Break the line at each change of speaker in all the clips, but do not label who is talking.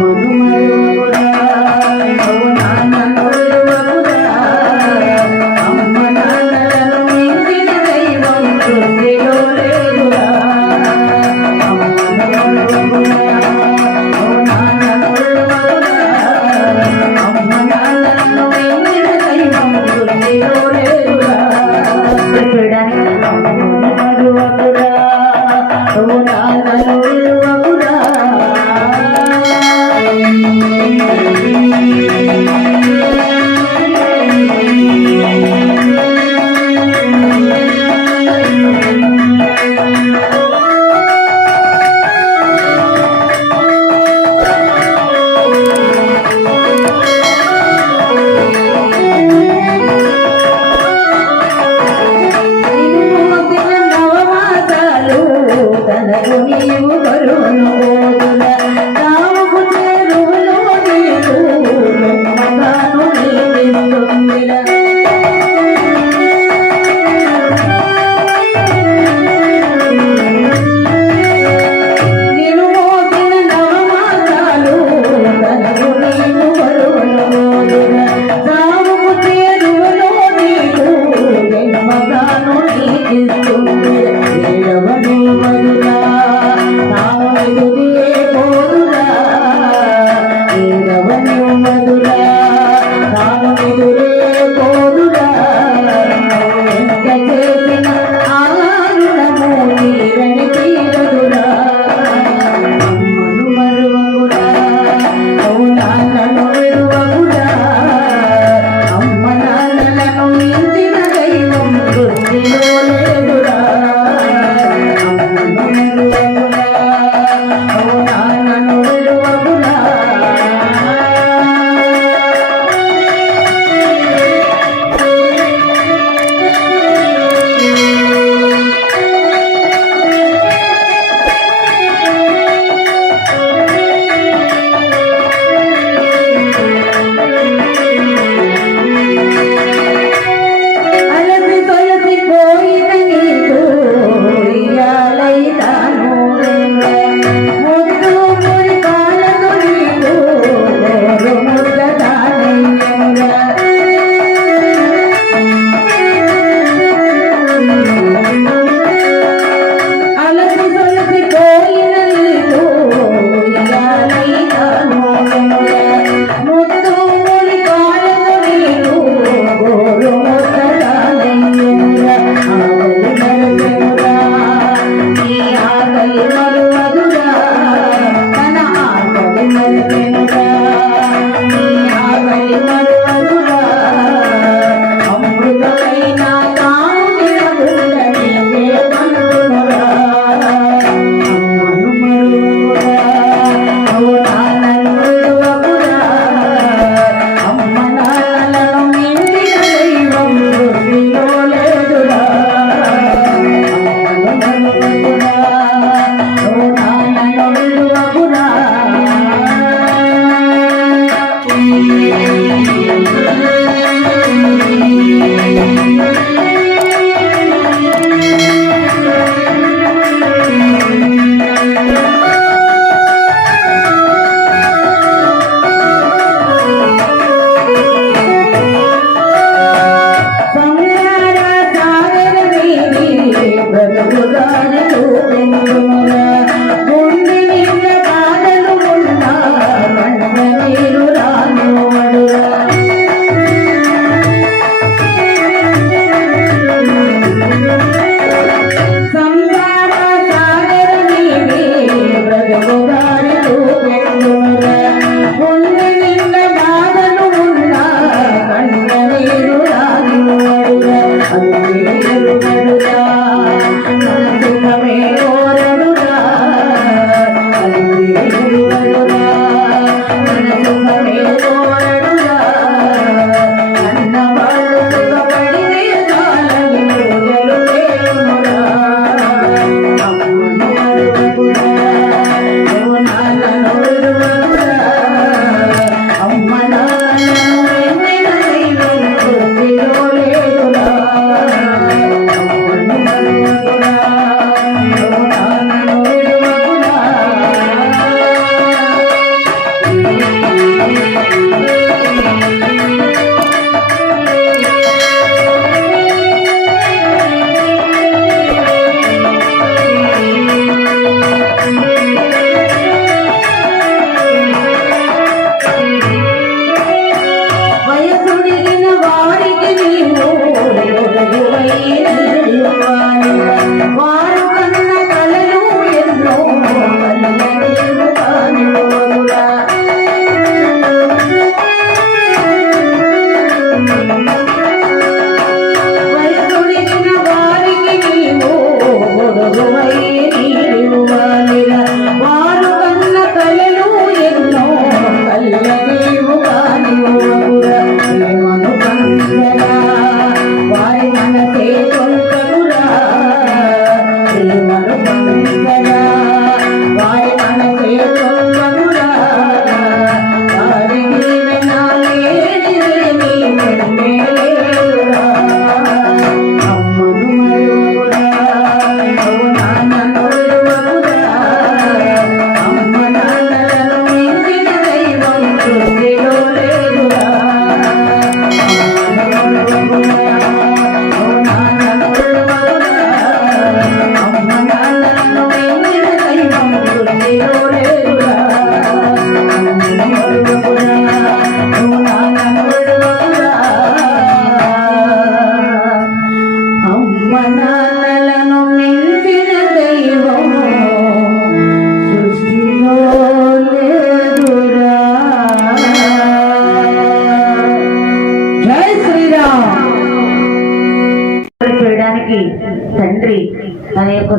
ಮನು ಮನೋರ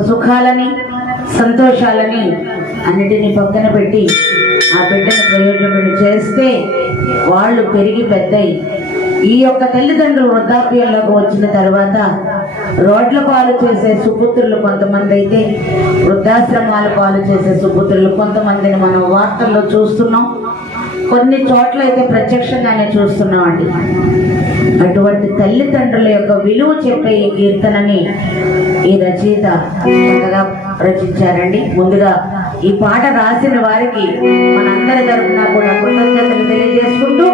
సుఖాలని సంతోషాలని అన్నిటినీ పక్కన పెట్టి ఆ బిడ్డను ప్రయోజనం చేస్తే వాళ్ళు పెరిగి పెద్దయి ఈ యొక్క తల్లిదండ్రులు వృద్ధాప్యంలోకి వచ్చిన తర్వాత రోడ్ల పాలు చేసే సుపుత్రులు కొంతమంది అయితే వృద్ధాశ్రమాల పాలు చేసే సుపుత్రులు కొంతమందిని మనం వార్తల్లో చూస్తున్నాం. కొన్ని చోట్ల అయితే ప్రత్యక్షంగానే చూస్తున్నామండి. అటువంటి తల్లిదండ్రుల యొక్క విలువ చెప్పే ఈ కీర్తనని ఈ రచయిత చక్కగా రచించారండి. ముందుగా ఈ పాట రాసిన వారికి మనందరి తరఫున కూడా కృతజ్ఞతలు తెలియజేసుకుంటూ